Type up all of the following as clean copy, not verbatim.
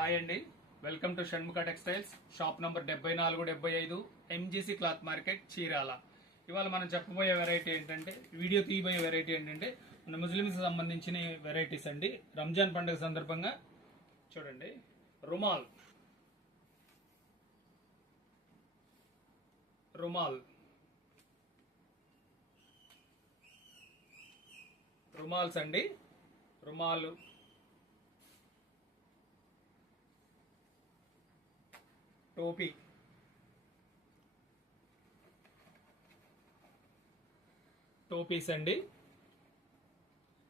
Hi అండి, welcome to Shanmukha textiles. Shop number 74-75 MGC cloth market, Chirala. ఇవాళ మనం చెప్పబోయే వెరైటీ ఏంటంటే, వీడియో తీయబోయే వెరైటీ ఏంటంటే మన ముస్లిమ్స్ సంబంధించిన వెరైటీస్ అండి. రంజాన్ పండుగ సందర్భంగా చూడండి, రుమాల్ రుమాల్స్ అండి. రుమాలు, టోపీస్ అండి.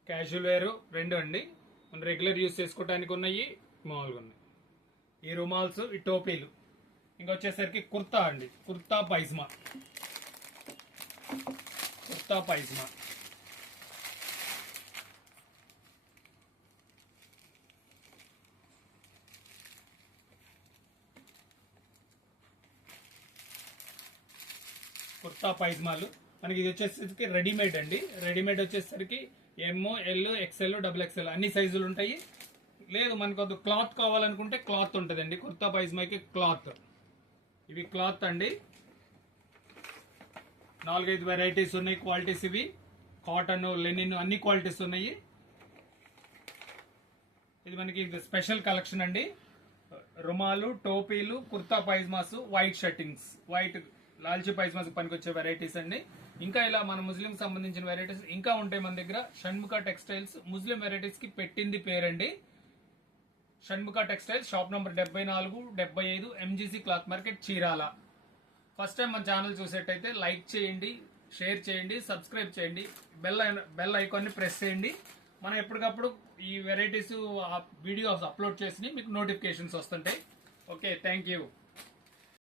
క్యాజువల్ వేర్ రెండు అండి. మన రెగ్యులర్ యూస్ చేసుకోవడానికి ఉన్నాయి, మామూలుగా ఉన్నాయి. ఈ రుమాల్స్, ఈ టోపీలు. ఇంకొచ్చేసరికి కుర్తా అండి, కుర్తా పైజ్మా. కుర్తా పైజ్మాలు మనకి ఇది వచ్చేసరికి రెడీమేడ్ అండి. రెడీమేడ్ వచ్చేసరికి ML, XL, XXL అన్ని సైజులు ఉంటాయి. లేదు మనకు క్లాత్ కావాలనుకుంటే క్లాత్ ఉంటుందండి. కుర్తా పైజ్మాకి క్లాత్, ఇవి క్లాత్ అండి. 4-5 వెరైటీస్ ఉన్నాయి, క్వాలిటీస్. ఇవి కాటన్, లెనిన్ అన్ని క్వాలిటీస్ ఉన్నాయి. ఇది మనకి స్పెషల్ కలెక్షన్ అండి. రుమాలు, టోపీలు, కుర్తా పైజ్మాస్, వైట్ షర్టింగ్స్, వైట్ లాల్చీ పైజ్మాస్ పనికొచ్చే వెరైటీస్ అండి. ఇంకా ఇలా మన ముస్లిం సంబంధించిన వెరైటీస్ ఇంకా ఉంటాయి మన దగ్గర. షణ్ముఖ టెక్స్టైల్స్ ముస్లిం వెరైటీస్ కి పెట్టింది పేరండి. Shanmukha textiles, shop number 74-75 MGC cloth market, Chirala. First time మన ఛానల్ చూసేట్టయితే లైక్ చేయండి, షేర్ చేయండి, సబ్స్క్రైబ్ చేయండి, బెల్ ఐకాన్ ని ప్రెస్ చేయండి. మనం ఎప్పటికప్పుడు ఈ వెరైటీస్ వీడియోస్ అప్లోడ్ చేసి మీకు నోటిఫికేషన్స్ వస్తుంటాయి. Okay, thank you.